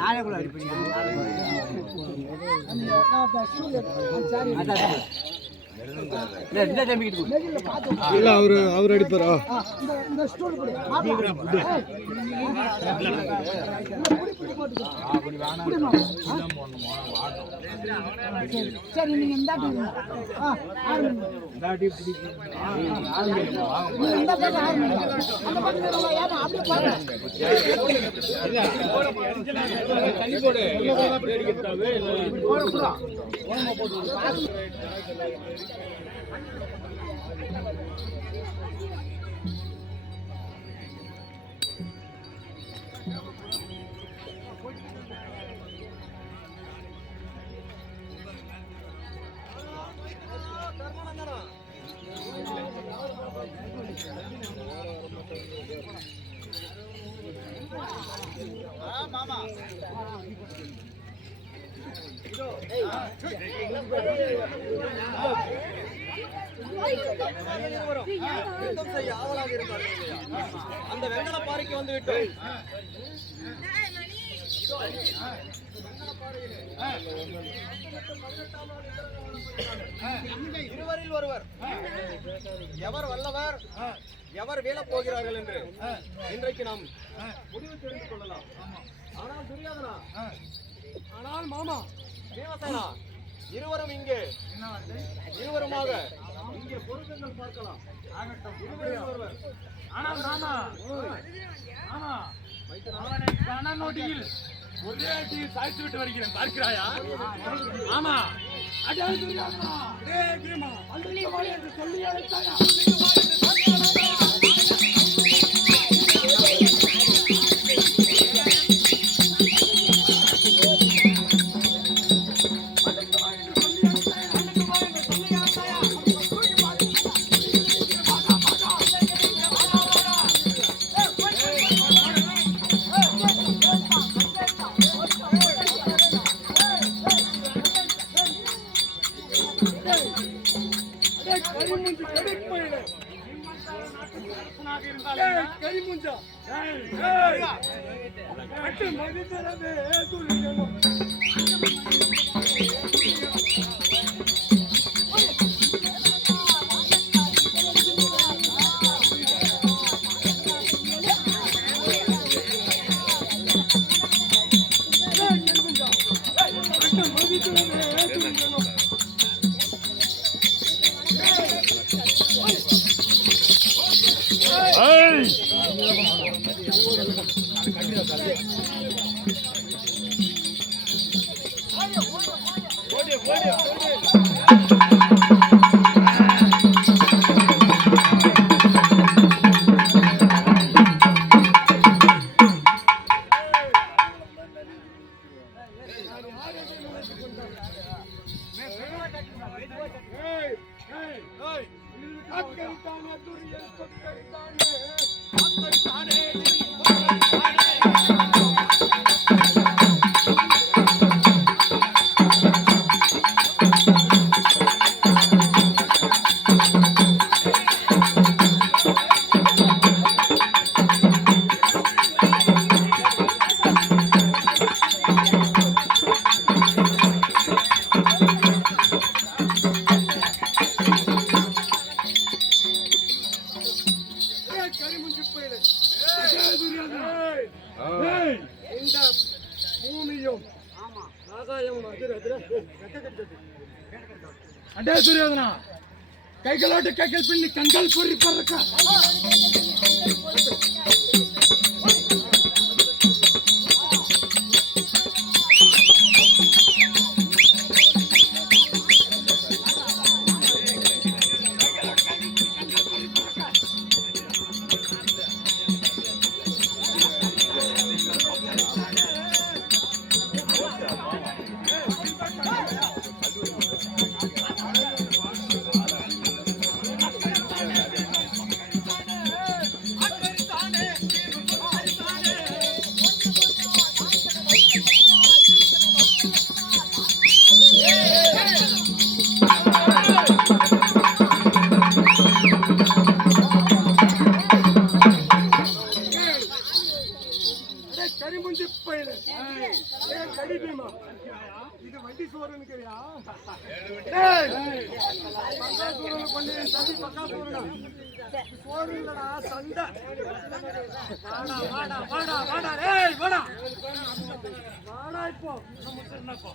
நானே கூட அடிப்பேன். அவர் அடிப்பாரா? சரி நீங்க இந்த மாமா அந்த வெங்கல பாறைக்கு வந்து விட்டோம். இருவரில் ஒருவர் எவர் வல்லவர் எவர் வீழப் போகிறார்கள் என்று இன்றைக்கு நாம் முடிவு தெரிந்து கொள்ளலாம். ஆனால் துரியோதனா, ஆனால் மாமா தேவசேனா இருவரும் இங்கே இருவருமாக இங்கே பொருத்தங்கள் பார்க்கலாம். ஒருவர் ஆனால் மாமா ஆமா நோட்டியில் ஒரே அடியில் சாய்த்து விட்டு வருகிறேன், பார்க்கிறாயா? ஆமா அடே துரியோதனா, அடே பீமா, அள்ளி வாழை என்று சொல்லி அழைத்தாயா? அடே துரியோதனா, கைகளோடு கைகள் பின்னி கண்கள் பொறி பறக்க சோறு இல்லடா சண்டை. வாடா வாடா வாடா வாடா ஏய் வாடா வாடா இப்போ என்னப்பா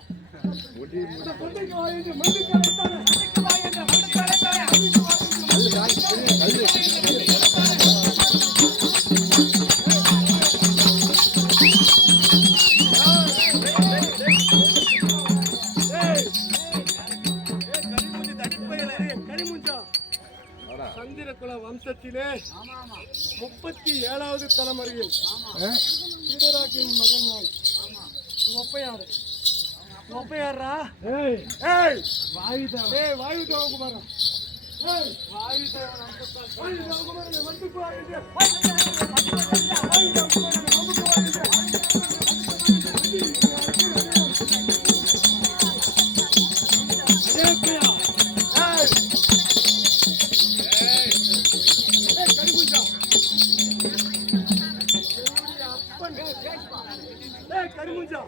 இந்த பொண்ணுக்கு வாங்கிட்டு மண்ணு கலைத்தானே. சந்திரகுல வம்சத்திலே 37வது தலைமுறையில் சீடராக்கின் மகன் நான். ஒப்பையாரு ஒப்பையாரா? ஏய் ஏய் வாயுதேவன் ஏய் வாயு தேவகுமாரன். ஏய் வாயு தேவகுமாரன் வந்து போயிடு. வாயு தேவகுமாரன் வந்து போயிடு. ஏய்யா ஏய் கரிமுஞ்சா. அப்பன் ஏய் கரிமுஞ்சா.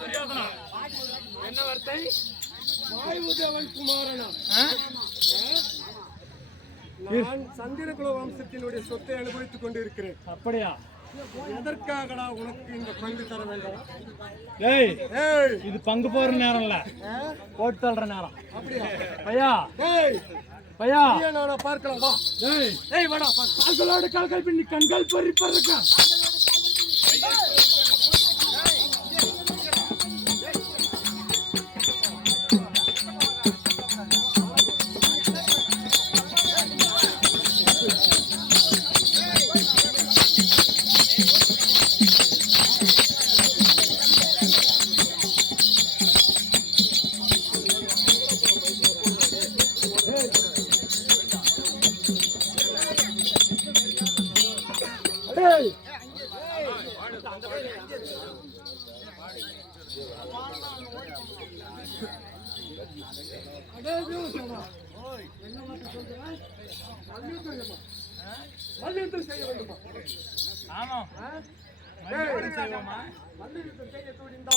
துரியோதனா என்ன வார்த்தை? வாயுதேவன் குமாரனா? நான் சந்திரகுல வம்சத்தினுடைய சொத்தை அனுபவித்துக் கொண்டிருக்கிறேன். அப்படியா? எதற்காகடா உனக்கு இந்த பங்கு தர வேண்டும்? ஏய் ஏய் இது பங்கு போற நேரம் இல்ல, போட்டு தள்ளுற நேரம். அப்படியா? பையா ஏய் பையா நானா பார்க்கலாம் வா. ஏய் ஏய் வாடா கால்களோடு கால்கள் பின்னி கண்கள் பொறிப்பறக்க. ஏய் மல்யுத்தம் செய்ய வேண்டுமா? ஆமா மல்யுத்தம் செய்ய துணிந்தா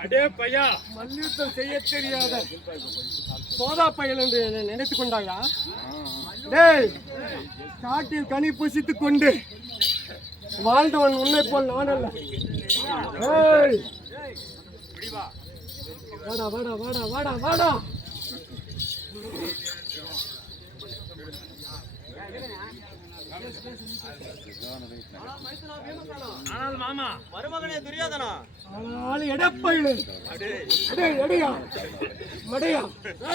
அடே பையா மல்யுத்தம் செய்ய தெரியாத சோதா பயல் என்று என்னை நினைத்துக் கொண்டாயா? டேய் காட்டில் கனி புசித்துக் கொண்டு வாழ்ந்தவன் உன்னை போல் நான் அல்ல. ஏய் வாடா வாடா வாடா வாடா வாடா. ஆனால் மாமா மருமகனே துரியோதனா, ஆனால் எடப்பயிலு எடையா மடையா.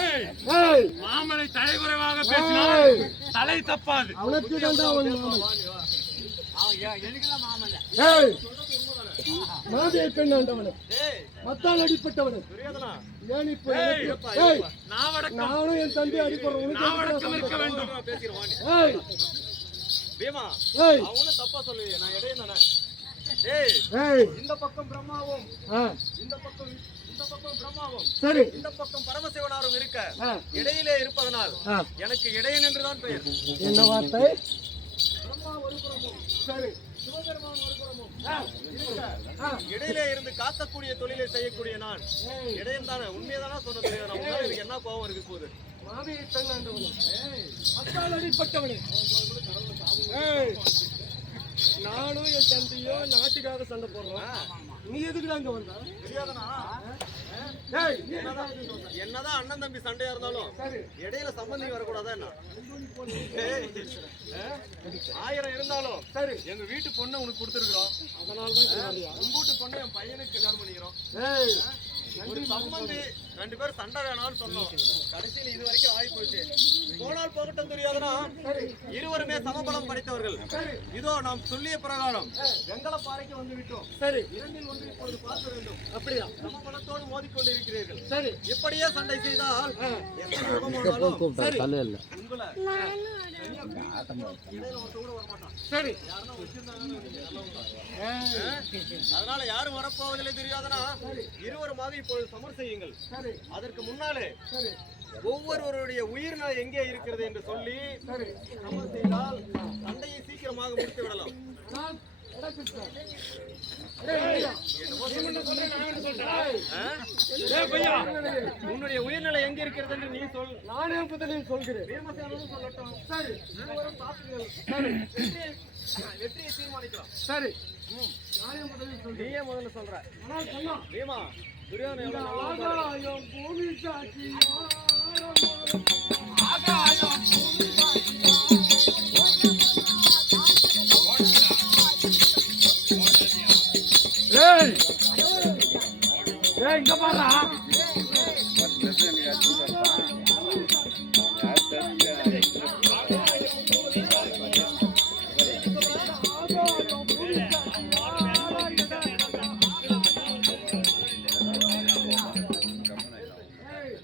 ஏய் ஏய் மாமனை தலைகுறைவாக பேசினால் தலை தப்பாது. உனக்கு தாண்டா அவன் மாமன். மாமன் ஏய் மாதையை பெண் ஆண்டவனே, ஏய் மத்தால் அடிப்பட்டவனே, துரியோதனா, ஏன் இப்போ ஏய், எனக்கு- ஏய் நாவடக்கம் நானும் என் தம்பி அடிப்படுறோம் உனக்கு நாவடக்கம் எதுக்குடா இருக்க சண்டை? வேண்டும். பேசிடுவான். ஏய் பீமா, ஏய் அவனும் தப்பா சொல்லுவீங்க, நான் இடையே தானே. ஏய் ஏய் இந்த பக்கம் பிரம்மாவும் ஆ இந்த பக்கம் பிரம்மாவும் சரி இந்த பக்கம் பரமசிவனாரும் இருக்க ஆ இடையிலே இருப்பதனால் ஆ எனக்கு இடையன் என்றுதான் பெயர். என்ன வார்த்தை? பிரம்மா ஒரு புறமும் சரி சிவபெருமான் ஒரு புறமும் ஆ ஆ இடையிலே இருந்து காக்கக்கூடிய தொழிலை செய்யக்கூடிய நான் இடையன் தானே. உண்மையதானா சொன்னது? எனக்கு என்ன கோபம் இருக்கு போகுது? மாதையை பெண் ஆண்டவனே, மத்தால் அடிப்பட்டவனே, ஏய் நானும் என் தம்பியோ நாட்டுக்காக சண்டை போடுறோம். நீ எதுக்குடா அங்க வந்த? தெரியாதனா? ஏய் என்னதான் அண்ணன் தம்பி சண்டையா இருந்தாலும் சரி இடையில சம்பந்தி வரக்கூடாதா என்ன? ஏய், 1000 இருந்தாலும் சரி எங்க வீட்டு பொண்ணை உனக்கு கொடுத்துருக்கோம். அதனால தான் உங்க வீட்டு பொண்ணை என் பையனுக்கு கல்யாணம் பண்ணிக்கிறோம். ஏய் ஒரு சம்பந்தி 2 பேரும் சண்டை வேணாம்னு சொன்னோம். கடைசியில் இது வரைக்கும் ஆகி போச்சு. போனால் போகட்டும் தெரியாதுன்னா இருவருமே சமபலம் படைத்தவர்கள். இதோ நாம் சொல்லிய பிரகாரம் வெங்கலப்பாறைக்கு வந்து விட்டோம். சரி, இரண்டில் ஒன்று இப்பொழுது பார்க்க வேண்டும். அப்படியா? சமபலத்தோடு மோதிக்கொண்டிருக்கிறீர்கள். சரி, இப்படியே சண்டை செய்தால் எத்தனை யுகமானாலும் சரி, உங்களை இடையில ஒருத்தன் கூட வரமாட்டான். சரி. யாருன்னா வச்சிருந்தாங்கன்னு நீங்க நல்லவங்க. அதனால யாரும் வரப்போவதில்லை தெரியாதுன்னா இருவருமாக இப்பொழுது சமர் செய்யுங்கள். சரி, அதற்கு முன்னாலே சரி, ஒவ்வொருவருடைய உயிர்நாள் எங்கே இருக்கிறது என்று சொல்லி சரி. சமர் செய்தால் சண்டையை சீக்கிரமாக முடித்து விடலாம். நான் இடத்திற்கு. உன்னுடைய உயிர்நிலை எங்க இருக்கிறது என்று நீ சொல். நானே முதலில் சொல்கிறேன். பீமசேனனும் சொல்லட்டும். சரி, இருவரும் பார்த்துங்கள். சரி, வெற்றியை தீர்மானிக்கலாம். சரி. நானே முதலில் சொல்கிறேன். நீயே முதல்ல சொல்ற. ஆனால் சொன்னா பீமா துரியோதனன் எவ்வளவு நல்லவன் பாரு. ஆகாயம் பூமி சாட்சி ஏய் ஏய் இங்க பாருடா.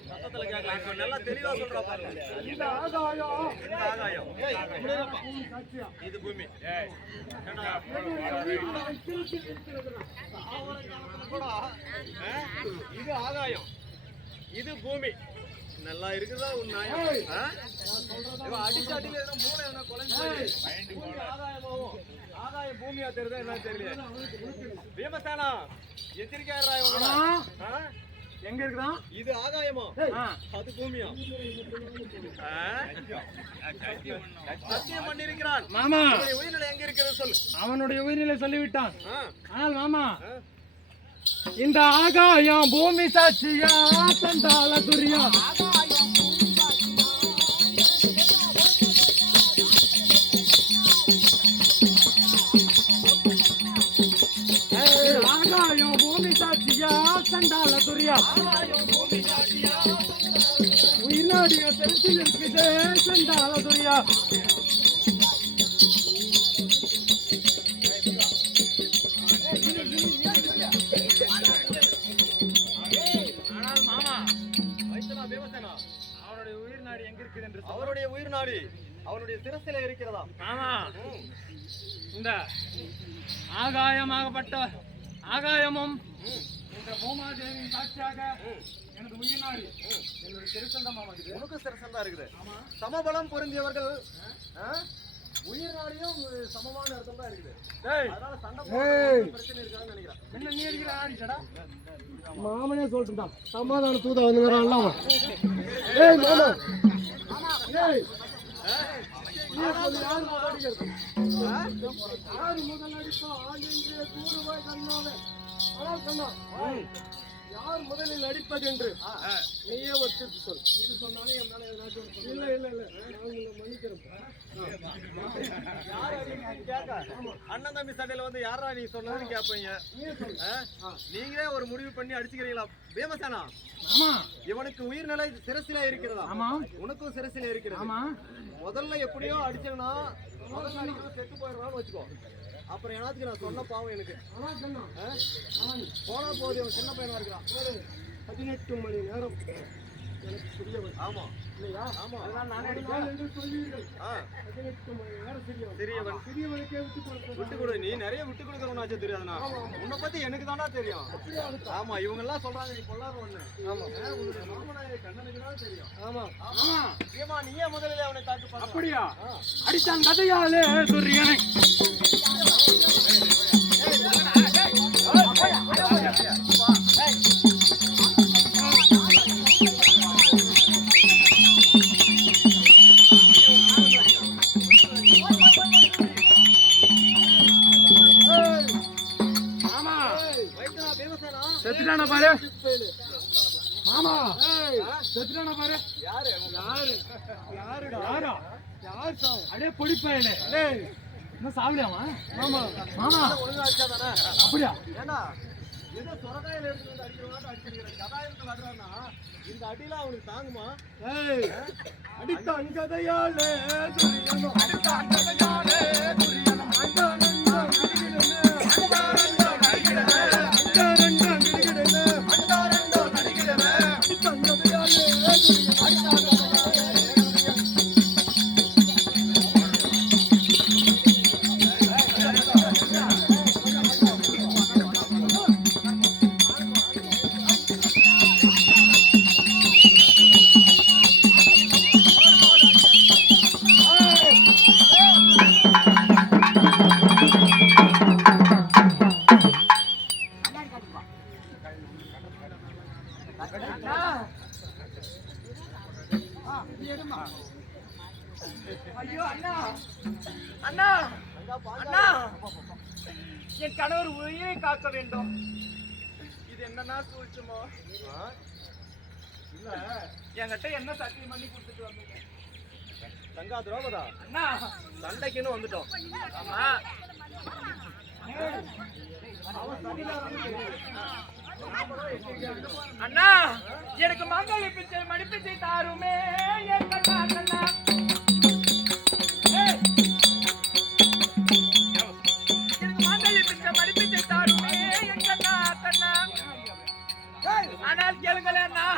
சத்தத்துல கேட்கலாம். இப்ப நல்லா தெளிவா சொல்றா பாருங்க. இந்த ஆகாயம் இந்த ஆகாயம் பூமி சாட்சியா இது பூமி. ஏண்டா, கூட, இது ஆகாயம் இது பூமி. நல்லா இருக்குதா உன் நியாயம்? இவன் அடிச்சு அடியில எதுனா மூளை எதுனா குலைஞ்சு போயிடுச்சு. பூமி ஆகாயமாவும் ஆகாயம் பூமியா தெரியுதா என்ன தெரியல. பீமசேனா எச்சரிக்கையா இவங்க. எங்க இருக்குதான்? இது ஆகாயமா அது பூமியா? சத்தியம் பண்ணிருக்கிறான். மாமா அவனுடைய உயிர்நிலை எங்க இருக்கிறது சொல்லு. அவனுடைய உயிரிலை சொல்லிவிட்டான். ஆ, ஆனால் மாமா ஆ. இந்த ஆகாயம் பூமி சாட்சியா சண்டால துரியா ஆகாயம் பூமி சாட்சியா சண்டால துரியா உயிர்நாடிய தெருத்தில் இருக்குது சண்டால துரியா. ஆனால் மாமா வைத்தனா பீமசேனா அவனுடைய உயிர் நாடி எங்க இருக்குது என்று அவருடைய உயிர் நாடி அவனுடைய சிரசில இருக்கிறதா? மாமா இந்த ஆகாயமாகப்பட்ட ஆகாயமும் இந்த பூமாதேவியின் சாட்சியாக எனது உயிர் நாடி என்னுடைய திருச்சந்தமாகுது. உனக்கு சிரசம் தான் இருக்குது. சமபலம் பொருந்தியவர்கள் உயிர் நாடியும் சமமான அர்த்தம் தான் இருக்குது. அதனால சண்டை போடுறது பிரச்சனை இருக்காதுன்னு நினைக்கிறேன். என்ன நீ இருக்கிற ஆடிச்சடா மாமனே சொல்லிட்டுதான் சமாதான தூதா வந்துங்கிறான்ல அவன். ஏய் மாமா, ஏய் நீ சொல்லு, யார் முதல் அடிக்கிறது? யார் முதல் அடிப்பா? ஆண்டென்றே கூறுவாய் கண்ணாவே. ஆனால் கண்ணா, யார் முதலில் அடிப்பது என்று நீயே ஒரு திருப்பி சொல். இது சொன்னாலே என் மேல ஏதாச்சும் ஒண்ணு சொல்லு. இல்ல இல்ல இல்ல, நான் உங்களை மன்னிக்கிறேன். யார் அடிக்கிறீங்கன்னு கேட்க அண்ணன் தம்பி சண்டையில வந்து யாரா நீ சொன்னதுன்னு கேட்பீங்க. நீங்களே ஒரு முடிவு பண்ணி அடிச்சுக்கிறீங்களா? பீமசேனா ஆமா இவனுக்கு உயிர்நிலை சிரசில இருக்கிறதா? ஆமா உனக்கும் சிரசில இருக்கிறது. ஆமா முதல்ல எப்படியோ அடிச்சேன்னா முதல்ல அடிக்கிறது செத்து போயிடறான்னு வச்சுக்கோ. அப்புறம் என்னத்துக்கு நான் சொன்ன பாவம் எனக்கு. ஆனால் கண்ணா, போனா போகுது, அவன் சின்ன பையனா இருக்கிறான். 18 மணி நேரம் எனக்கு புரியவன். ஆமா இல்லையா? ஆமா அதனால் நான் அடிப்பேன் என்று சொல்வீர்கள். ஆ, 18 மணி நேரம் சிறியவன். சிறியவன். சிறியவனுக்கே விட்டு கொடுத்தது. விட்டு கொடு. நீ நிறைய விட்டு கொடுக்கறவனாச்சே தெரியாதுண்ணா. உன்னை பத்தி எனக்கு தானா தெரியும். ஆமா இவங்க எல்லாம் சொல்றாங்க நீ கொள்ளாத ஒண்ணு. ஆமா உன்னுடைய மாமனாய கண்ணனுக்கு தான் தெரியும். ஆமா ஆமா ஏமா நீயே முதல்ல அவனை தாக்கு பாரு. அப்படியா அடித்தான் கதையாலே துரியனை மாமா வைத்தனா பீமசேனா செத்துட்டான பாரு மாமா செத்துட்டான பாரு யாரு யாரு யாருடா? யாரா யார் சாவு? அடே பொடிப்பையனே டேய், இன்னும் சாவலையாமா மாமா மாமா ஒழுங்கா அடிச்சாதானே? அப்படியா ஏண்டா ஏதோ சொரக்காயில எடுத்து வந்து அடிக்கிறவாட்டு அடிச்சிருக்கிற கதாயத்தில் அடிறான்னா இந்த அடியில அவனுக்கு தாங்குமா? ஏய், அடித்த அங்கதையாலே துரியனும் அடுத்த அண்டதையாலே துரியனும் அண்டானண்டா நடிகிறனே அண்டானண்டா நடிகிறனே அண்டாரண்டோ நடிக்கிறவே அடித்த அங்கதையாலே துரியனும் ஐயோ அண்ணா அண்ணா அண்ணா என் கணவர் உயிரை காக்க வேண்டும். இது என்னன்னா சூழ்ச்சுமோ? இல்ல என்கிட்ட என்ன சத்தியம் பண்ணி கொடுத்துட்டு வந்தீங்க? தங்கா துரோபதா அண்ணா சண்டைக்குன்னு வந்துட்டோம். ஆமா அண்ணா எனக்கு மங்கள பிச்சை மடிப்பிச்சை தாருமே என் கண்ணா கண்ணா. ஏய், எனக்கு மங்கள பிச்சை மடிப்பிச்சை தாருமே என் கண்ணா கண்ணா. ஆனால் கேளுங்களேன் அண்ணா,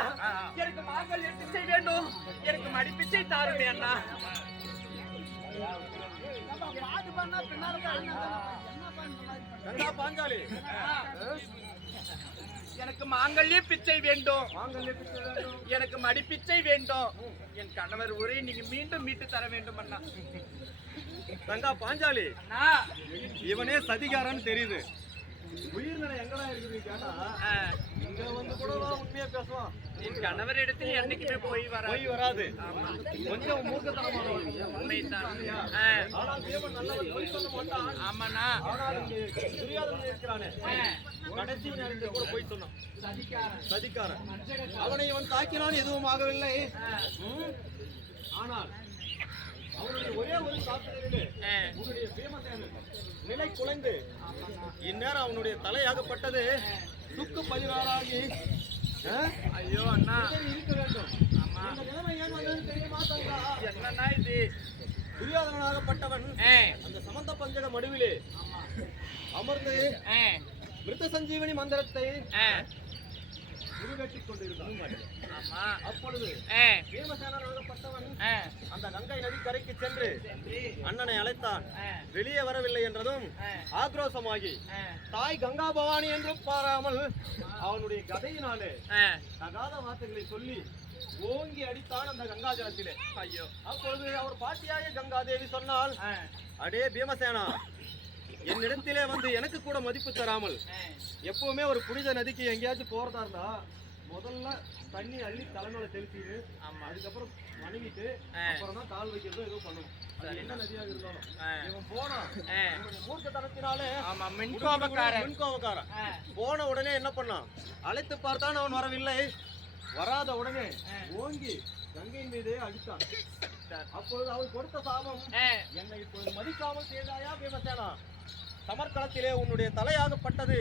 எனக்கு மங்கள பிச்சை வேண்டும், எனக்கு மடிப்பிச்சை தாருமே அண்ணா. தங்கா பாஞ்சாலி எனக்கு மாங்கல்ய பிச்சை வேண்டும், மாங்கல்ய பிச்சை வேண்டும். எனக்கு மடிப்பிச்சை வேண்டும். என் கணவர் உரை நீங்க மீண்டும் மீட்டு தர வேண்டும் அண்ணா. தங்கா பாஞ்சாலி அண்ணா இவனே சதிகாரன்னு தெரியுது. உயிர்நிலை எங்கடா இருக்குது கேட்டா இங்க வந்து கூட உண்மையா பேசுவான். என் கணவர் இடத்தில் என்னைக்குமே போய் போய் வராது. கொஞ்சம் மூர்க்கத்தனமானவன். உண்மைதான். ஆனால் தேவன் நல்லவன், பொய் சொல்ல மாட்டான். ஆமாண்ணா. ஆனால் இங்கே துரியோதனன் இருக்கிறானே, கடைசி நேரத்தில் கூட போய் சொன்னான். சதிக்காரன். அவனை இவன் தாக்கினான், எதுவும் ஆகவில்லை. ஆனால் அவனுடைய ஒரே ஒரு தாக்குதலிலே உன்னுடைய பீமசேனன் நிலை குலைந்து இந்நேரம் அவனுடைய தலையாகப்பட்டது சுக்கு 16 ஆகி ஐயோ அண்ணா இருக்க வேண்டும். இந்த நிலைமை ஏன் வந்ததுன்னு தெரியுமா தங்கா? என்னண்ணா இது? துரியோதனாகப்பட்டவன் அந்த சமந்த பஞ்சக மடுவிலே அமர்ந்து மிருத சஞ்சீவனி மந்திரத்தை உருவேற்றிக் கொண்டிருந்தான். ஆமா. அப்பொழுது பீமசேனனாகப்பட்டவன் அந்த கங்கை நதிக்கரைக்கு சென்று அண்ணனை அழைத்தான். வெளியே வரவில்லை என்றதும் ஆக்ரோஷமாகி தாய் கங்கா பவானி என்றும் பாராமல் அவனுடைய கதையினாலே தகாத வார்த்தைகளை சொல்லி ஓங்கி அடித்தான் அந்த கங்கா ஜலத்திலே. ஐயோ. அப்பொழுது அவர் பாட்டியாக கங்காதேவி சொன்னால், அடே பீமசேனா, என்னிடத்திலே வந்து எனக்கு கூட மதிப்பு தராமல் எப்பவுமே ஒரு புனித நதிக்கு எங்கேயாச்சும் போறதா இருந்தா முதல்ல தண்ணி அள்ளி தலைமையில தெளிச்சிட்டு அதுக்கப்புறம் மனைவிட்டு அப்புறம் தான் கால் வைக்கிறதோ ஏதோ பண்ணணும். அது என்ன நதியாக இருந்தாலும் இவன் போனா மூர்க்கத்தனத்தினாலே மின்கோபக்காரன் போன உடனே என்ன பண்ணான்? அழைத்து பார்த்தான், அவன் வரவில்லை. வராத உடனே ஓங்கி கங்கையின் மீதே அடித்தான். அப்பொழுது அவள் கொடுத்த சாபம், என்னை இப்பொழுது மதிக்காமல் செய்தாயா பீமசேனா? சமர்க்களத்திலே உன்னுடைய தலையாகப்பட்டது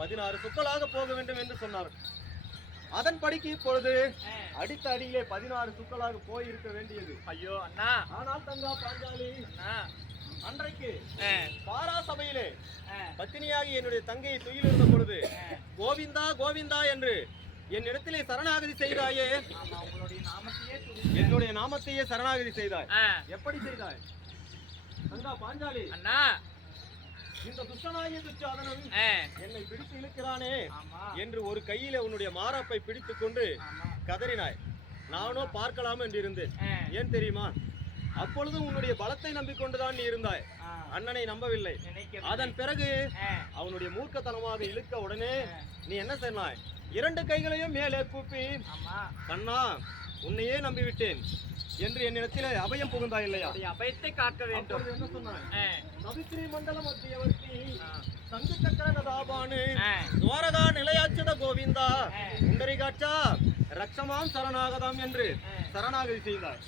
16 சுக்களாக போக வேண்டும் என்று சொன்னார். அதன்படிக்கு இப்பொழுது அடித்த அடியிலே 16 சுக்களாக போயிருக்க வேண்டியது. ஐயோ அண்ணா. ஆனால் தங்கா பாஞ்சாலி, அன்றைக்கு பாரா சபையிலே பத்தினியாகி என்னுடைய தங்கையை துயிலிருந்த பொழுது கோவிந்தா கோவிந்தா என்று என்னிடத்திலே சரணாகதி செய்தாயே, என்னுடைய நாமத்தையே சரணாகதி செய்தாய். எப்படி செய்தாய் தங்கா பாஞ்சாலி? அண்ணா இந்த துஷ்டனாகிய துச்சாதனன் என்னை பிடித்து இழுக்கிறானே என்று ஒரு கையில உன்னுடைய மாராப்பை பிடித்துக் கொண்டு கதறினாய். நானோ பார்க்கலாம் என்று இருந்தேன். ஏன் தெரியுமா? அப்பொழுதும் உன்னுடைய பலத்தை நம்பிக்கொண்டுதான் நீ இருந்தாய், அண்ணனை நம்பவில்லை. அதன் பிறகு அவனுடைய மூர்க்கத்தனமாக இழுக்க உடனே நீ என்ன சொன்னாய்? 2 கைகளையும் மேலே கூப்பி, கண்ணா உன்னையே நம்பிவிட்டேன் என்று என்னிடத்திலே அபயம் புகுந்தாய் இல்லையா? அபயத்தை காக்க வேண்டும். என்ன சொன்னாய்? நவித்ரி மண்டல மத்தியவர்த்தி சங்கு சக்கர கதாபானு துவாரகா நிலையாச்சத கோவிந்தா உண்டரிகாட்சா ரக்ஷமாம் சரணாகதம் என்று சரணாகதி செய்தாய்.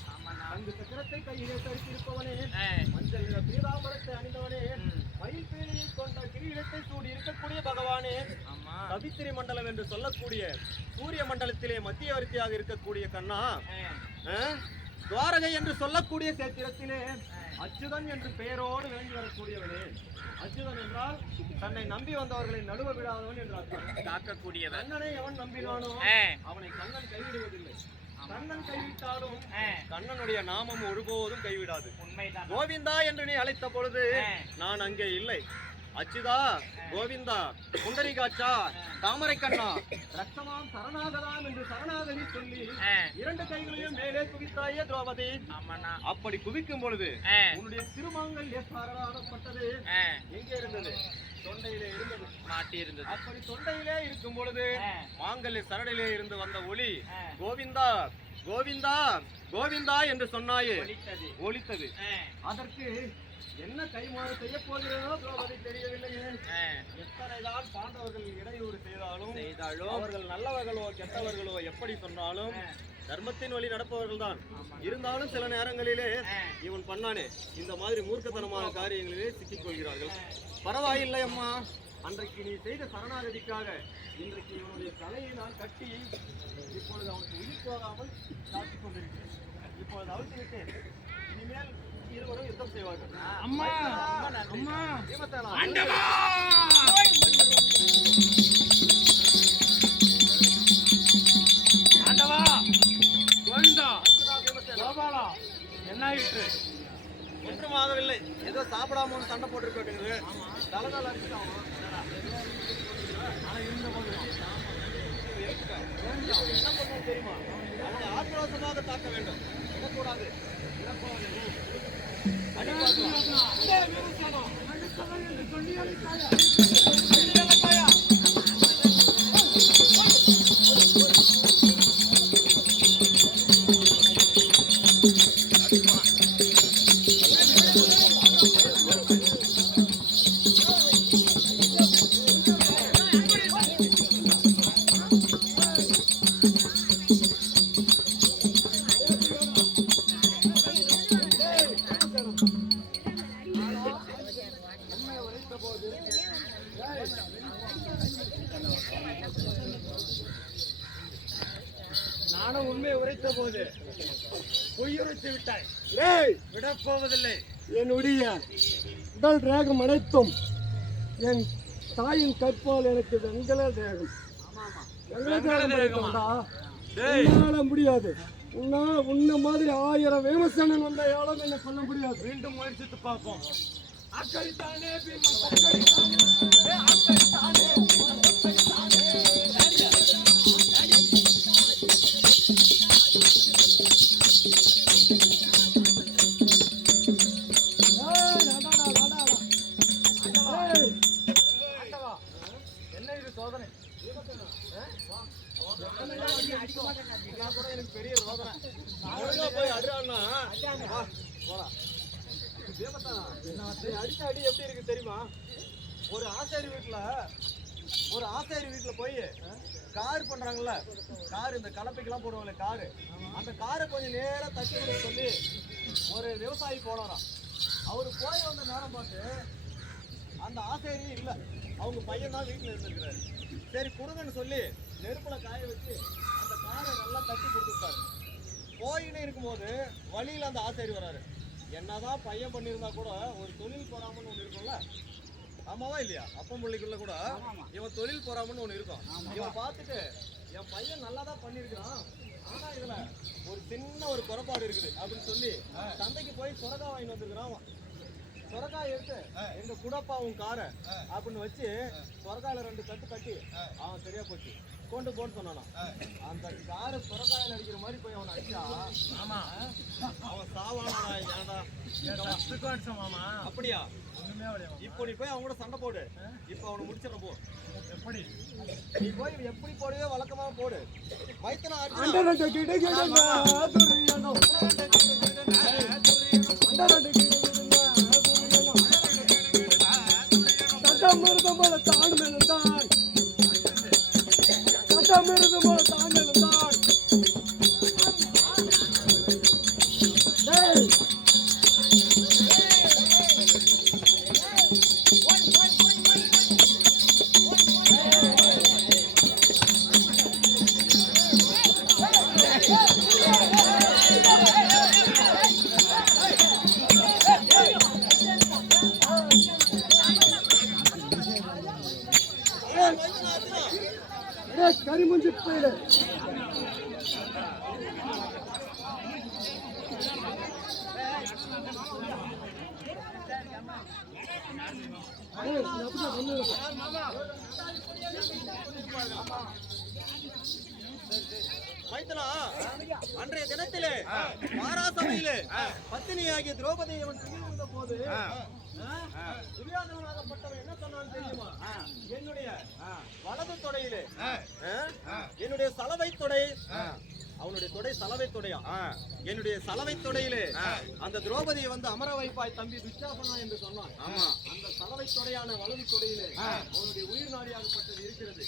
அந்த சக்கரத்தை கையிலே தரித்திருப்பவனே, மஞ்சள் நிற பீதாம்பரத்தை அணிந்தவனே, மயில் பீலியை கொண்ட கிரீடத்தை சூடி இருக்கக்கூடிய பகவானே, கவித்திரி மண்டலம் என்று சொல்லக்கூடிய சூரிய மண்டலத்திலே மத்தியவர்த்தியாக இருக்கக்கூடிய கண்ணா, துவாரகை என்று சொல்லக்கூடிய சேத்திரத்திலே அச்சுதன் என்று பெயரோடு வேண்டி வரக்கூடியவனே. அச்சுதன் என்றால் தன்னை நம்பி வந்தவர்களை நடுவ விடாதவன் என்று அர்த்தம். காக்கக்கூடியவன். கண்ணனை எவன் நம்பினானோ அவனை கண்ணன் கைவிடுவதில்லை. கண்ணன் கைவிட்டாலும் கண்ணனுடைய நாமம் ஒருபோதும் கைவிடாது. உண்மைதான். கோவிந்தா என்று நீ அழைத்த பொழுது நான் அங்கே இல்லை. அச்சுதா, கோவிந்தா, புண்டரிகாட்சா, தாமரை கண்ணா, ரக்ஷமாம் சரணாகதாம் என்று சரணாகதி சொல்லி 2 கைகளையும் மேலே குவித்தாயே திரௌபதி. அப்படி குவிக்கும் பொழுது உன்னுடைய திருமாங்கல் சாரணப்பட்டது எங்கே இருந்தது? தொண்டையிலே இருந்தது. மாட்டி இருந்தது. அப்படி தொண்டையிலே இருக்கும் பொழுது மாங்கல்ய சரடிலே இருந்து வந்த ஒளி கோவிந்தா கோவிந்தா கோவிந்தா என்று சொன்னாயே ஒலித்தது. அதற்கு என்ன கைமாறு செய்ய போகிறதோ திரௌபதி தெரியவில்லையே. எத்தனைதான் பாண்டவர்கள் இடையூறு செய்தாலும் அவர்கள் நல்லவர்களோ கெட்டவர்களோ எப்படி சொன்னாலும் தர்மத்தின் வழி நடப்பவர்கள் தான். இருந்தாலும் சில நேரங்களிலே இவன் பண்ணானே இந்த மாதிரி மூர்க்கத்தனமான காரியங்களிலே சிக்கிக் கொள்கிறார்கள். பரவாயில்லை அம்மா, அன்றைக்கு நீ செய்த சரணாகதிக்காக இன்றைக்கு இவனுடைய தலையை நான் கட்டி இப்பொழுது அவனுக்கு உயிர் போகாமல் காத்துக் கொண்டிருக்கிறேன். இப்பொழுது அவிழ்த்து விட்டேன். இனிமேல் இருவரும் யுத்தம் செய்வார்கள். அம்மா அம்மா ஆண்டவா ஆண்டவா கோவிந்தா கோபாலா என்ன ஆயிற்று? ஒன்றும் ஆகவில்லை. ஏதோ சாப்பிடாம சண்டை போட்டுருக்கேங்குது. தலைநாள் அடிச்சுட்டான். ஆனா இருந்தபோது என்ன பண்ணணும் தெரியுமா? அவனை ஆக்ரோஷமாக தாக்க வேண்டும். விடக்கூடாது. நானும் உண்மை உரைத்த போது பொய்யுரைத்து விட்டாய். விடப்போவதில்லை. என்னுடைய உடல் தேகம் அனைத்தும் என் தாயின் கற்பால் எனக்கு வெங்கல தேகம். என்னால முடியாது. உன்ன மாதிரி 1000 வேமசனன் வந்த யாரும் என்ன சொல்ல முடியாது. மீண்டும் முயற்சித்து பார்ப்போம். அக்கறித்தானே என்ன இது சோதனை? எனக்கு பெரிய ரோதனை. போய் அடிறான்னா அடிச்ச அடி எப்படி இருக்கு தெரியுமா? ஒரு ஆசாரி வீட்டுல போய் கார் பண்றாங்கல்ல, கார் இந்த கலப்பைக்கெல்லாம் போடுவாங்கல்ல காரு, அந்த காரை கொஞ்சம் நேரம் தட்டி கொடுக்க சொல்லி ஒரு விவசாயி போனாராம். அவரு போய் வந்த நேரம் பார்த்து அந்த ஆசாரியும் இல்லை, அவங்க பையன் தான் வீட்டில் இருந்திருக்கிறாரு. சரி கொடுங்கன்னு சொல்லி நெருப்புல காய வச்சு அந்த காரை நல்லா தட்டி கொடுத்துருக்காரு. போயின்னு இருக்கும்போது வழியில் அந்த ஆசாரி வராரு. என்னதான் பையன் பண்ணியிருந்தா கூட ஒரு தொழில் பொறாமன்னு ஒன்று இருக்கும்ல, ஆமாவா இல்லையா? அப்பம் பிள்ளைக்குள்ள கூட இவன் தொழில் பொறாமன்னு ஒன்று இருக்கும். இவன் பார்த்துட்டு என் பையன் நல்லா தான் பண்ணியிருக்கிறான், ஆனா இதுல ஒரு சின்ன ஒரு குறைபாடு இருக்குது அப்படின்னு சொல்லி சந்தைக்கு போய் சொரக்காய் வாங்கிட்டு வந்துருக்கிறான். சொரக்காய் எடுத்து எங்க குடப்பா உன் காரை அப்படின்னு வச்சு சொரக்காயில 2 கட்டு கட்டி அவன் சரியா போச்சு கொண்டு போன்னு சொன்னானா. அந்த காரை சொரக்காயில அடிக்கிற மாதிரி போய் அவனை அடிச்சா அவன் சாவானா? அப்படியா? இப்போ நீ போய் அவங்க கூட சண்டை போடு. இப்ப அவனை முடிச்சிட போ. எப்படி நீ போய் எப்படி போடுவே வழக்கமா போடு. வைத்தனா கரிமுஞ்சி போயிடு. மைத்துனா, அன்றைய தினத்திலே வாராசபையிலே பத்தினியாகிய திரௌபதியை அவன் துணிந்த போது துரியோதனனாகப்பட்டவன் என்ன சொன்னான் தெரியுமா? என்னுடைய வலது தொடையிலே என்னுடைய சலவை தொடை, அவனுடைய தொடை சலவை தொடையா, என்னுடைய சலவை தொடையிலே அந்த திரௌபதியை வந்து அமர வைப்பாய் தம்பி துச்சாசனா என்று சொன்னான். அந்த சலவை தொடையான வலது தொடையிலே அவனுடைய உயிர் நாடியாகப்பட்டது இருக்கிறது.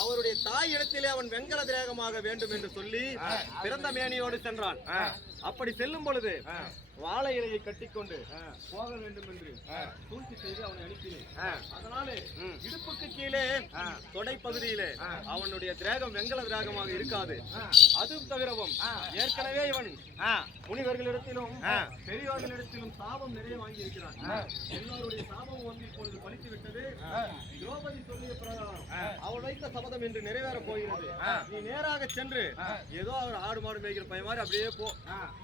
அவருடைய தாய் இடத்திலே அவன் வெங்கல திரேகமாக வேண்டும் என்று சொல்லி பிறந்த மேனியோடு சென்றான். அப்படி செல்லும் பொழுது வாழை இலையை கட்டிக்கொண்டு போக வேண்டும் என்று சூழ்ச்சி செய்து அவனை அனுப்பினேன். அதனாலே இடுப்புக்கு கீழே தொடை பகுதியிலே அவனுடைய திரேகம் வெங்கல திரேகமாக இருக்காது. அதுவும் தவிரவும் ஏற்கனவே இவன் முனிவர்களிடத்திலும் பெரியவர்களிடத்திலும் சாபம் நிறைய வாங்கி இருக்கிறான். எல்லோருடைய சாபம் வந்து இப்பொழுது பலித்து விட்டது. திரௌபதி சொல்லிய பிரகாரம் அவள் வைத்த சபதம் என்று நிறைவேற போகிறது. நீ நேராக சென்று ஏதோ அவர் ஆடு மாடு மேய்க்கிற பையன் மாதிரி அப்படியே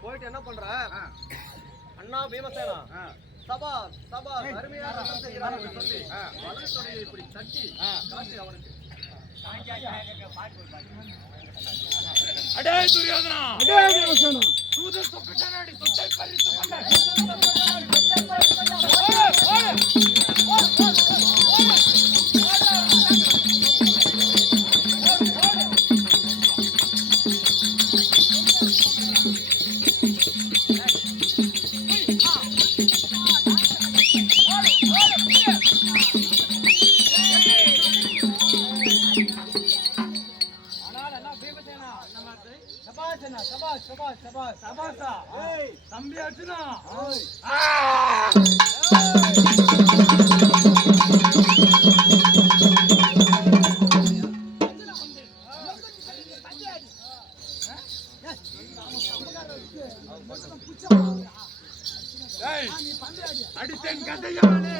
போயிட்டு என்ன பண்ற, அண்ணா பீமசேனா சபா சபா அருமையாக செய்கிறார் என்று சொல்லி வலது தொடையை இப்படி தட்டி காட்டி அவனுக்கு அடே துரியோதனா, அடே பீமசேனா, தூது சொக்கட்டனடி சொத்தை பறித்து கொண்ட தம்பி அர்ஜுனா, அடித்தன் கதையானே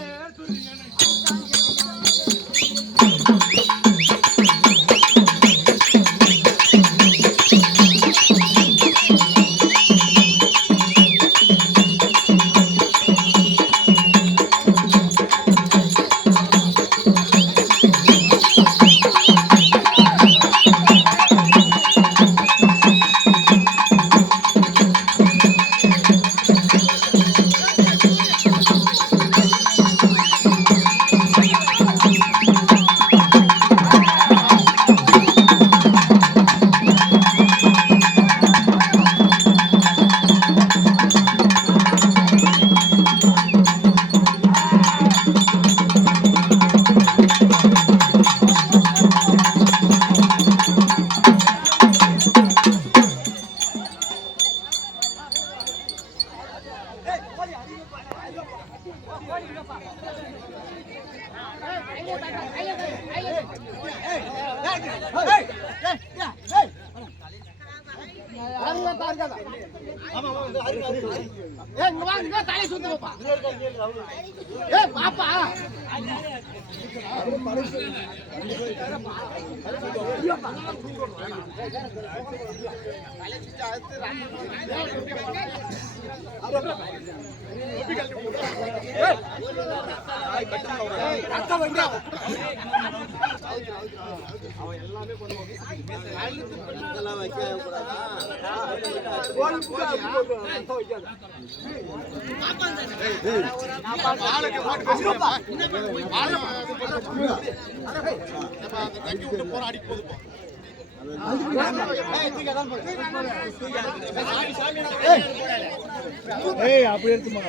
அப்படி இருக்குமா?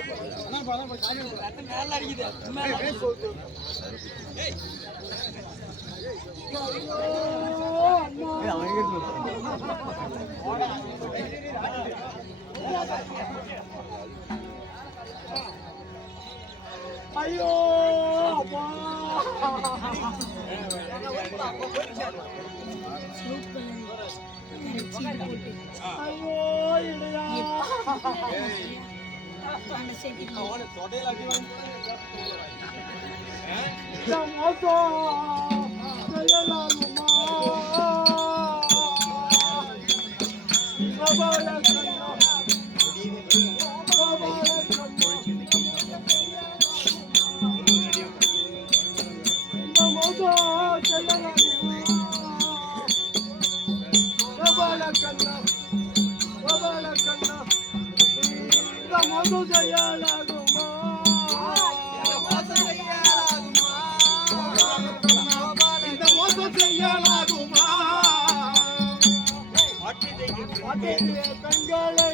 ஐயோ ஐயோ கோபால கண்ணா கோபால கண்ணா இந்த மோசம் செய்யலாகுமா இந்த மோசம் செய்யலாகுமா கண்களை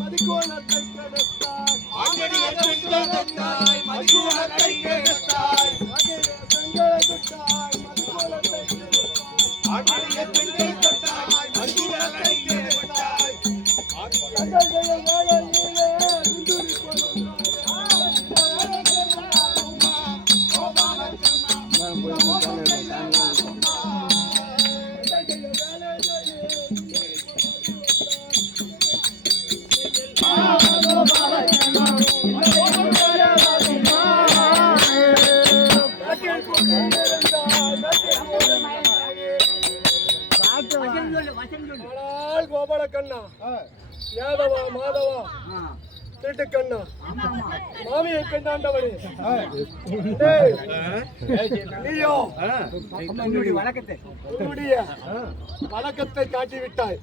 மதிக்கோலத்தை கெடுத்தாய் மதிக்கோலத்தை கெடுத்தாய் கண்களை தொட்டாய் மதிக்கோலத்தை கோபால கண்ணா யாதவா மாதவா திருட்டு கண்ணா மாமியை பெண்ணாண்டவனே நீயோ உன்னுடைய வழக்கத்தை காட்டிவிட்டாய்.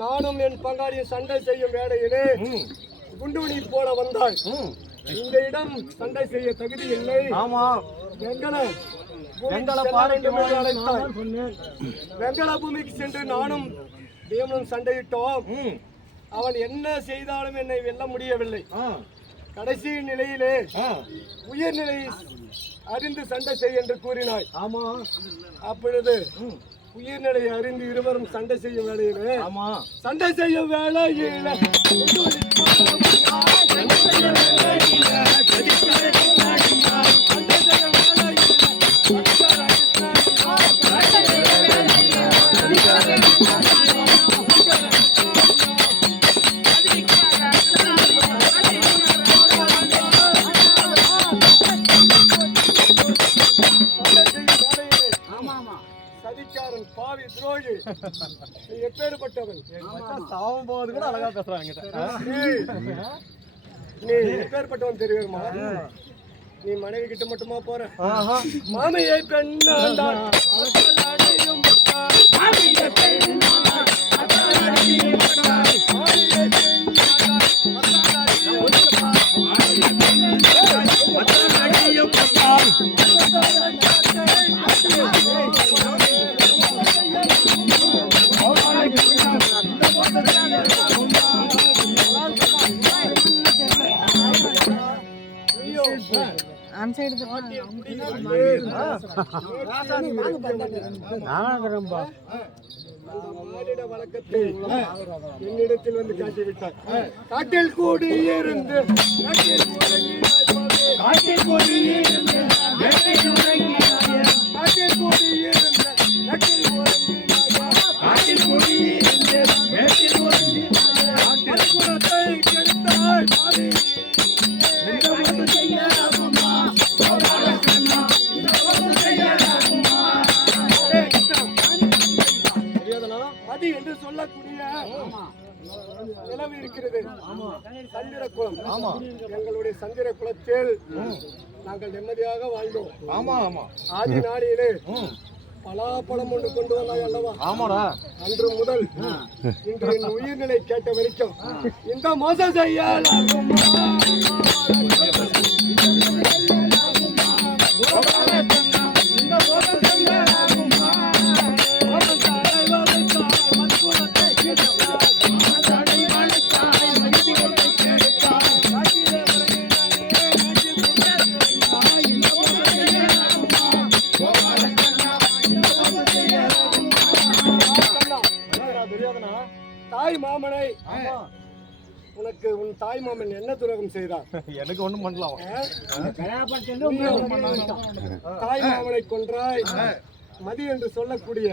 நானும் என் பங்காளியை சண்டை செய்யும் வேளையிலே குண்டுமணி போல வந்தாய். இந்த இடம் சண்டை செய்ய தகுதி இல்லை. வெங்கல பூமிக்கு சென்று நானும் தேவனும் சண்டையிட்டோம். அவன் என்ன செய்தாலும் என்னை வெல்ல முடியவில்லை. கடைசி நிலையிலே உயர்நிலை அறிந்து சண்டை செய் என்று கூறினாய். ஆமா, அப்பொழுது உயிர்நிலையை அறிந்து இருவரும் சண்டை செய்யும் வேளையிலே சண்டை செய்யும் வேளையிலே பாவி துரோகி, நீ எப்பேற்பட்டவன்? சாவும் போது கூட அழகா பேசுறாங்க. நீ எப்பேற்பட்டவன் தெரியுமா? நீ மனைவி கிட்ட மட்டுமா போற? மாமியை பெண்ணாண்டான் வழக்கத்தை என்னிடத்தில் வந்து காட்டிவிட்டார். காட்டில் கூடியிருந்து அது என்று சொல்லக்கூடிய நிலவு இருக்கிறது. சந்திர குலம். எங்களுடைய சந்திர குலத்தில் நாங்கள் நிம்மதியாக வாழ்ந்தோம். ஆதி நாளிலே பலாப்பழம் ஒன்று கொண்டு வந்தாய் அல்லவா? அன்று முதல் இன்று என் உயிர்நிலை கேட்ட வரைக்கும் இந்த மோசம் செய்யலாகும். தாய் மாமனை உனக்கு உன் தாய் மாமன் என்ன துரோகம் செய்தார்? எனக்கு ஒண்ணும் பண்ணலாம். தாய் மாமனை கொன்றாய். மதி என்று சொல்லக்கூடிய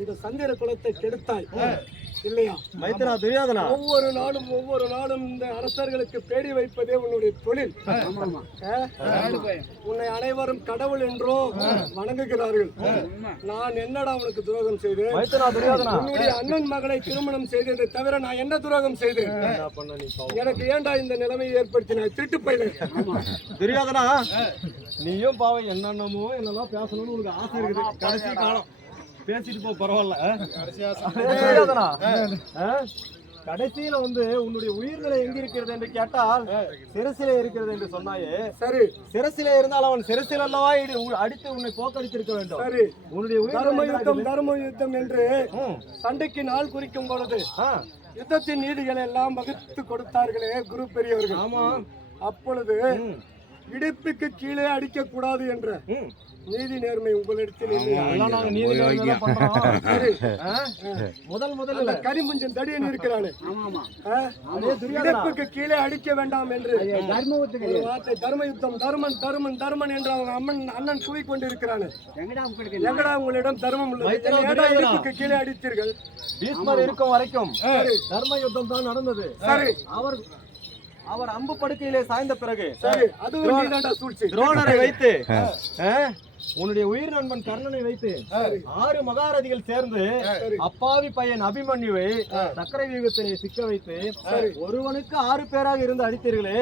இந்த சந்திர குலத்தை கெடுத்தாய் இல்லையா? மைத்ரா தெரியாதனா? ஒவ்வொரு நாளும் இந்த அரசர்களுக்கு பேடி வைப்பதே உன்னுடைய தொழில். உன்னை அனைவரும் கடவுள் என்றோ வணங்குகிறார்கள். நான் என்னடா உனக்கு துரோகம் செய்தேன்? உன்னுடைய அண்ணன் மகளை திருமணம் செய்ததை தவிர நான் என்ன துரோகம் செய்தேன்? எனக்கு ஏண்டா இந்த நிலைமையை ஏற்படுத்தினாய்? திருட்டு பையன் தெரியாதனா? நீயும் பாவம் என்னென்னமோ என்னெல்லாம் பேசணும்னு உனக்கு ஆசை இருக்குது. கடைசி காலம் பேசிட்டு போ பரவாயில்ல. துரியோதனா, கடைசியில வந்து உன்னுடைய உயிர்நிலை எங்க இருக்கிறது என்று கேட்டால் சிரசிலே இருக்கிறது என்று சொன்னாயே. சரி, சிரசிலே இருந்தால் அவன் சிரசில் அல்லவா அடித்து உன்னை போக்கடித்திருக்க வேண்டும். சரி, உன்னுடைய தர்ம யுத்தம் என்று சண்டைக்கு நாள் குறிக்கும் பொழுது யுத்தத்தின் நீதிகளை எல்லாம் வகுத்து கொடுத்தார்களே குரு பெரியவர்கள். ஆமா, அப்பொழுது இடுப்புக்கு கீழே அடிக்க கூடாது என்ற நீதி நேர்மை உங்களிடத்தில் முதல்ல கரிமுஞ்சன் தடியன் இருக்கிறானே, இடுப்புக்கு கீழே அடிக்க வேண்டாம் என்று வார்த்தை தர்ம யுத்தம் தர்மன் தர்மன் தர்மன் என்று அவன் அண்ணன் கூவி கொண்டிருக்கிறானே. எங்கடா உங்களிடம் தர்மம் உள்ளது? இடுப்புக்கு கீழே அடித்தீர்கள். பீஷ்மர் இருக்கும் வரைக்கும் தர்ம யுத்தம் தான் நடந்தது. சரி, அவர் அம்பு படுக்கையிலே சாய்ந்த பிறகு துரோணரை வைத்து உன்னுடைய உயிர் நண்பன் கர்ணனை வைத்து 6 மகாரதிகள் சேர்ந்து அப்பாவி பையன் அபிமன்யுவை சக்கரை வியூகத்திலே சிக்க வைத்து ஒருவனுக்கு 6 பேராக இருந்து அடித்தீர்களே.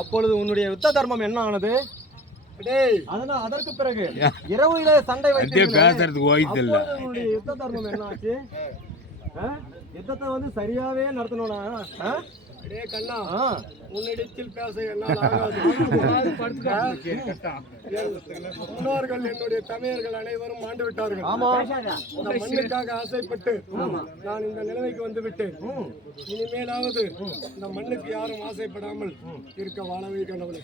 அப்பொழுது உன்னுடைய யுத்த தர்மம் என்ன ஆனது? அதனால் அதற்கு பிறகு இரவுல சண்டை வைத்து உன்னுடைய யுத்த தர்மம் என்ன ஆச்சு? யுத்தத்தை வந்து சரியாவே நடத்தணும்னா கண்ணா, உன்னிடத்தில் பேச என்னால் முன்னோர்கள் என்னுடைய தமையர்கள் அனைவரும் ஆண்டு விட்டார்கள். இந்த மண்ணுக்காக ஆசைப்பட்டு நான் இந்த நிலைமைக்கு வந்து விட்டேன். இனிமேலாவது இந்த மண்ணுக்கு யாரும் ஆசைப்படாமல் இருக்க வாழவே கணவனே.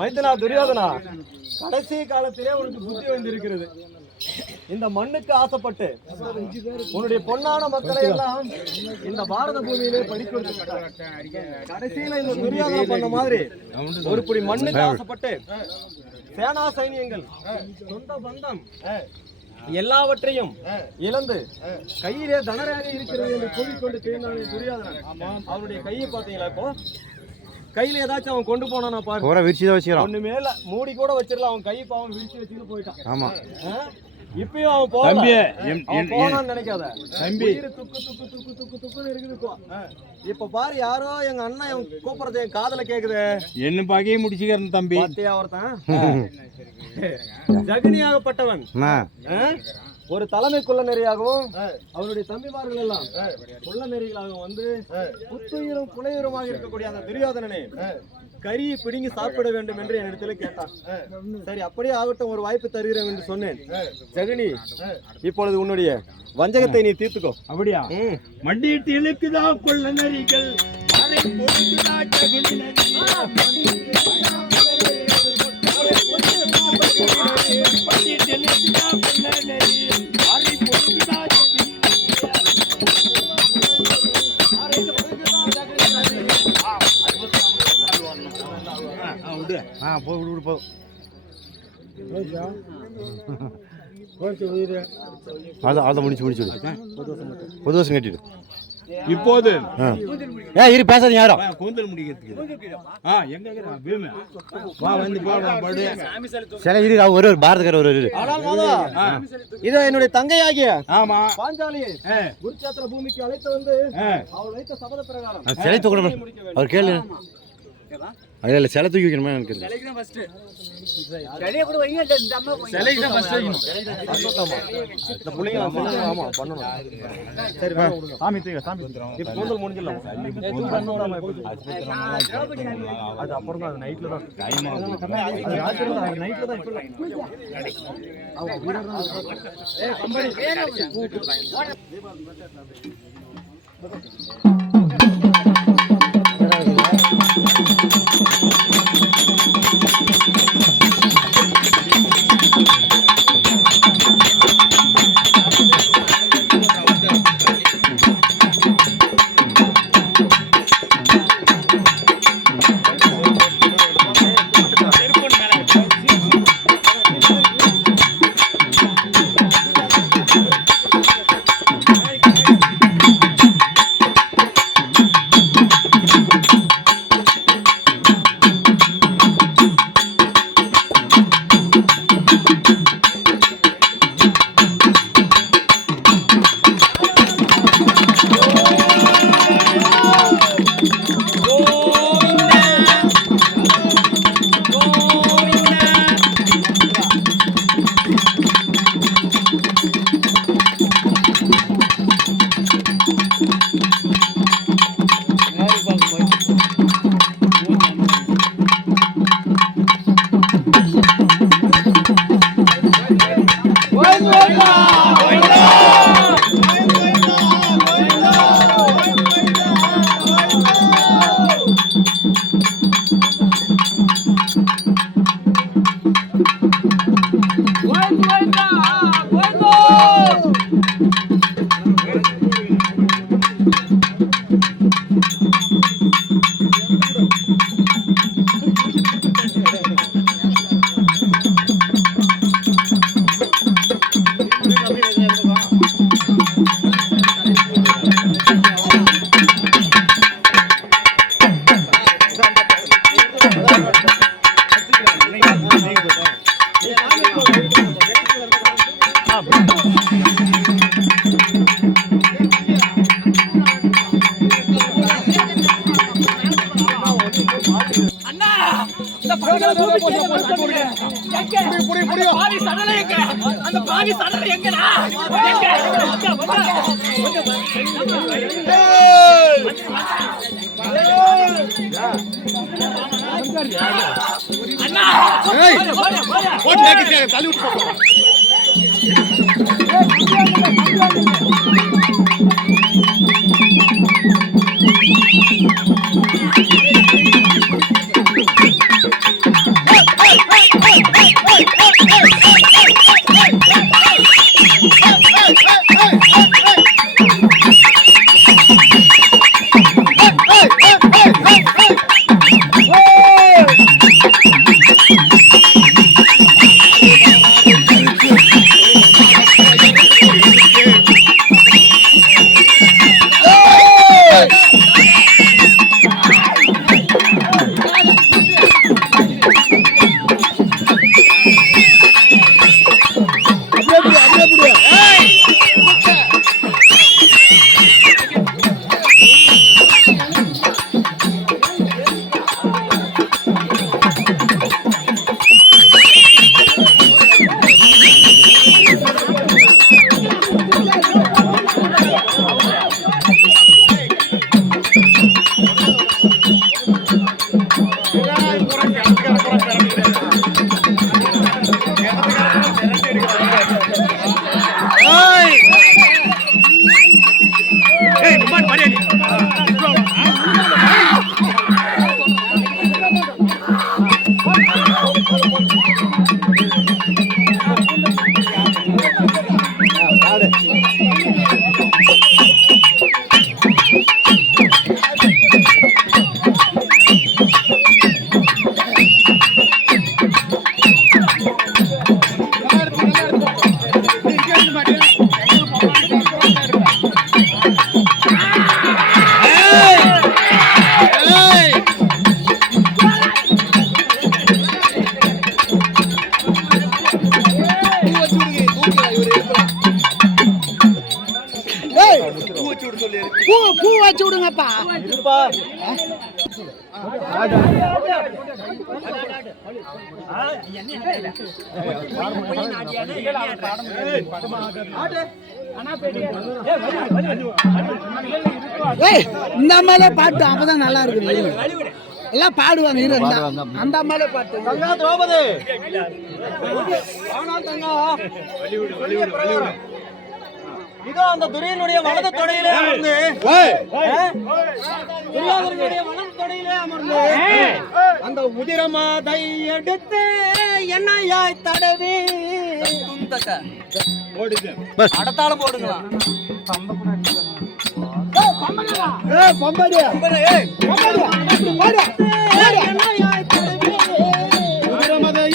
மைந்தனா துரியோதனா, கடைசி காலத்திலே உனக்கு புத்தி வந்திருக்கிறது. இந்த மண்ணுக்கு ஆசைப்பட்டு உன்னுடைய பொன்னான மக்களை எல்லாம் இந்த பாரத பூமியிலே படிக்க கடைசியில இந்த துரியோதனா பண்ண மாதிரி ஒரு புடி மண்ணுக்கு ஆசைப்பட்டு சேனா சைனியங்கள் சொந்த பந்தம் எல்லாவற்றையும் இழந்து கையிலே தனராக இருக்கிறது என்று கூறிக்கொண்டு தேர்ந்தானே துரியோதனன். அவருடைய கையை பார்த்தீங்களா? இப்போ கையில ஏதாச்சும் அவன் கொண்டு போனானா பாரு, ஒண்ணு மேல மூடி கூட வச்சிடலாம். அவன் கை பாவம் விரிச்சு வச்சுட்டு போயிட்டான். ஆமா, இப்பயும் அவன் போனான்னு நினைக்காத. துக்கு துக்கு துக்கு துக்கு துக்குன்னு இருக்குது. இப்ப பாரு, யாரோ எங்க அண்ணன் கூப்பிடுறது என் காதல கேக்குது. என்ன பாக்கையே முடிச்சுக்கிறேன் தம்பி. பாத்தியா ஒருத்தன் ஜகனியாகப்பட்டவன் ஒரு தலைமை குள்ள நெறியாகவும் அவருடைய தம்பிமார்கள் எல்லாம் குள்ள நெறிகளாகவும் வந்து புத்துயிரும் புலையுருமாக இருக்கக்கூடிய அந்த துரியோதனனை கரியை பிடுங்கி சாப்பிட வேண்டும் என்று என்னிடத்துல கேட்டான். சரி, அப்படியே ஆகட்டும், ஒரு வாய்ப்பு தருகிறேன் என்று சொன்னேன். ஜெகனி, இப்பொழுது உன்னுடைய வஞ்சகத்தை நீ தீர்த்துக்கோ. அப்படியா? மண்டிட்டு இழுக்குதா கொள்ள நெறிகள், பொது வருஷம் கட்டிடு. இப்போது இரு பேசாதீங்க யாரும். கூந்தல் முடிக்கிறதுக்கு சில இரு ஒரு பாரதக்கார ஒரு இதோ என்னுடைய தங்கையாகிய ஆமா பாஞ்சாலியை குருச்சேத்திர பூமிக்கு அழைத்து வந்து அவள் வைத்த சபத பிரகாரம் சிலை தூக்கணும். அவர் கேளு. இல்ல சிலை தூக்கி வைக்கணுமா? எனக்கு அது அப்புறம் தான் நைட்ல தான் பாவி சடலை எங்க? அந்த பாவி சடலை எங்கடா? எங்க? அண்ணா பூ வச்சு விடுங்கப்பா. இந்த அம்மாலே பாட்டு அப்பதான் நல்லா இருக்கு. எல்லாம் பாடுவாங்க அந்த அம்மாலே பாட்டு. தங்கா திரௌபதி இதோ அந்த துரியனுடைய வலது தொடையிலே அமர்ந்து துரியோதனனுடைய வலது தொடையிலே அமர்ந்து அந்த உதிரமாதை எடுத்து எண்ணெயாய் தடவி அடுத்தாலும் போடுங்களா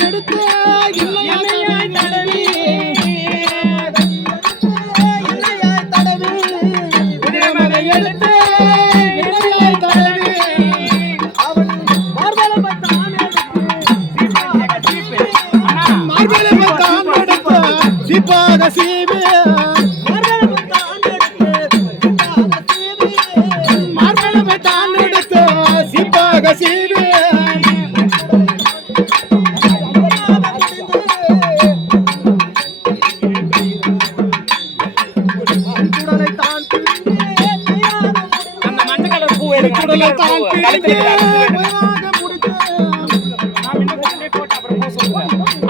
எடுத்து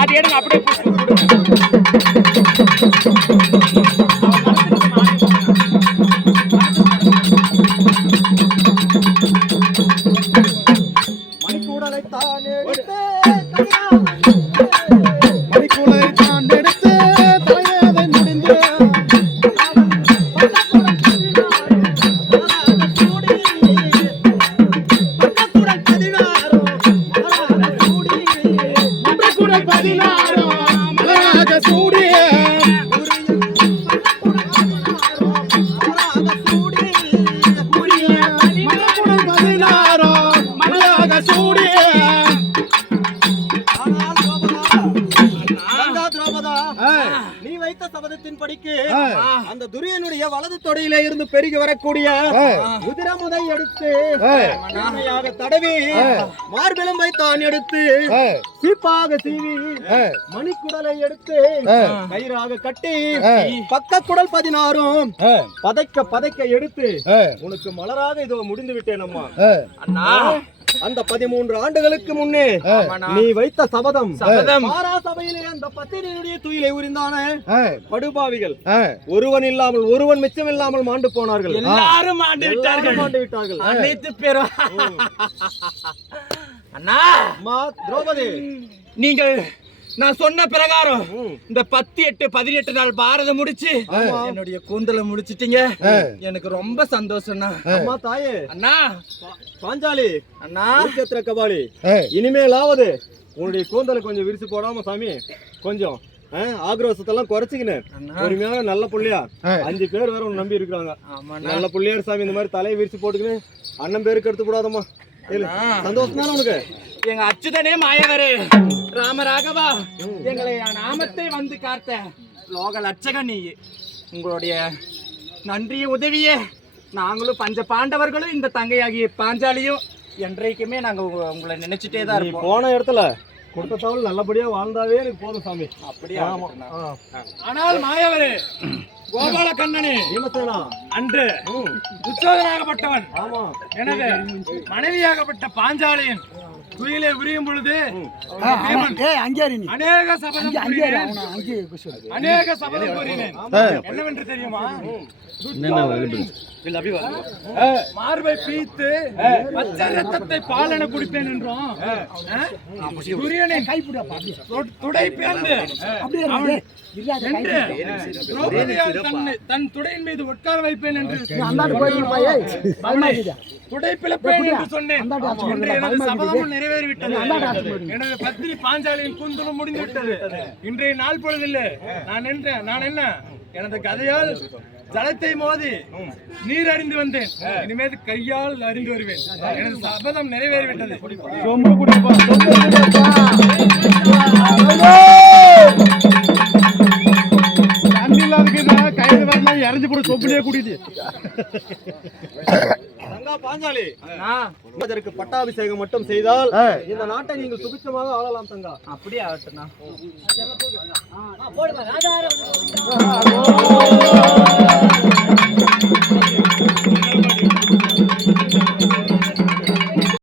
அது எடுங்க அப்படியே படிக்கு அந்த துரியனுடைய வலது தொடையிலே இருந்து பெருகி வரக்கூடிய உதிரமுதை எடுத்து மென்மையாக தடவி மார்பிலும் வைத்தான் எடுத்து சீப்பாக சீவி மணிக்குடலை எடுத்து கயிறாக கட்டி பக்க குடல் 16 பதைக்க எடுத்து உனக்கு மலராக இதோ முடிந்து விட்டேன் அம்மா. அண்ணா அந்த 13 ஆண்டுகளுக்கு முன்னே நீ வைத்த சபதம் மாறா சபையிலே அந்த பத்திரியுடைய துயிலை உரிந்தான படுபாவிகள் ஒருவன் இல்லாமல் ஒருவன் மிச்சம் இல்லாமல் மாண்டு போனார்கள். எல்லாரும் மாண்டு விட்டார்கள். அனைத்து பேரும் அண்ணா அம்மா திரௌபதி, நீங்கள் நான் சொன்ன பிரகாரம் இந்த 10, 8, 18 நாள் பாரதம் முடிச்சு என்னுடைய கூந்தலை முடிச்சிட்டீங்க. எனக்கு ரொம்ப சந்தோஷம்ண்ணா. அம்மா தாயே, அண்ணா பாஞ்சாலி, அண்ணா குருச்சேத்திர கபாலி, இனிமேலாவது உன்னுடைய கூந்தலை கொஞ்சம் விரிச்சு போடாம சாமி, கொஞ்சம் ஆக்ரோஷத்தெல்லாம் குறைச்சிக்கினு பொறுமையான நல்ல புள்ளியா 5 பேர் வேற உன்னை நம்பி இருக்கிறாங்க. நல்ல புள்ளியார் சாமி, இந்த மாதிரி தலையை விரிச்சு போட்டுக்கின்னு அண்ணன் பேருக்கு எடுத்து கூடாதம்மா. சந்தோஷம் தானே உனக்கு? எங்க அச்சுதனே மாயவரே ராமராகவா, எங்களை நாமத்தை வந்து காத்த லோக லட்சக நீ, உங்களுடைய நன்றிய உதவியே நாங்களும் பஞ்ச பாண்டவர்களும் இந்த தங்கையாகிய பாஞ்சாலியும் என்றைக்குமே நாங்க உங்களை நினைச்சிட்டே தான் இருப்போம். போன இடத்துல கொடுத்த தகவல் நல்லபடியா வாழ்ந்தாவே எனக்கு போதும் சாமி. அப்படியே. ஆனால் மாயவரே, கோபால கண்ணனே, பீமசேனா, அன்று துச்சோதனாகப்பட்டவன் ஆமா எனவே மனைவியாகப்பட்ட பாஞ்சாலியின் துயிலே உரியும் பொழுது அநேக சபதம் கூறினேன். என்னவென்று தெரியுமா? மார்பை பீத்து பச்சை ரத்தத்தை பாலன குடிப்பேன் என்றும் துரியனை துடை பேர்ந்து தன் துடையின் மீது உட்கார வைப்பேன் என்று துடை பிளப்பேன் என்று சொன்னேன். எனது சபதமும் நிறைவேறிவிட்டது. எனது பத்தினி பாஞ்சாலியின் கூந்தலும் முடிந்துவிட்டது. இன்றைய நாள் பொழுதில்லை. நான் என்ன எனது கதையால் ஜலத்தை மோதி நீர் அறிந்து வந்தேன். இனிமேல் கையால் அறிந்து வருவேன். எனது சபதம் நிறைவேறிவிட்டது. இறந்து போட சொப்புலயே கூட்டிட்டு பாஞ்சாலி, அதற்கு பட்டாபிஷேகம் மட்டும் செய்தால் இந்த நாட்டை நீங்கள் சுபிட்சமாக ஆளலாம் தங்கா. அப்படியே ஆகட்டும்.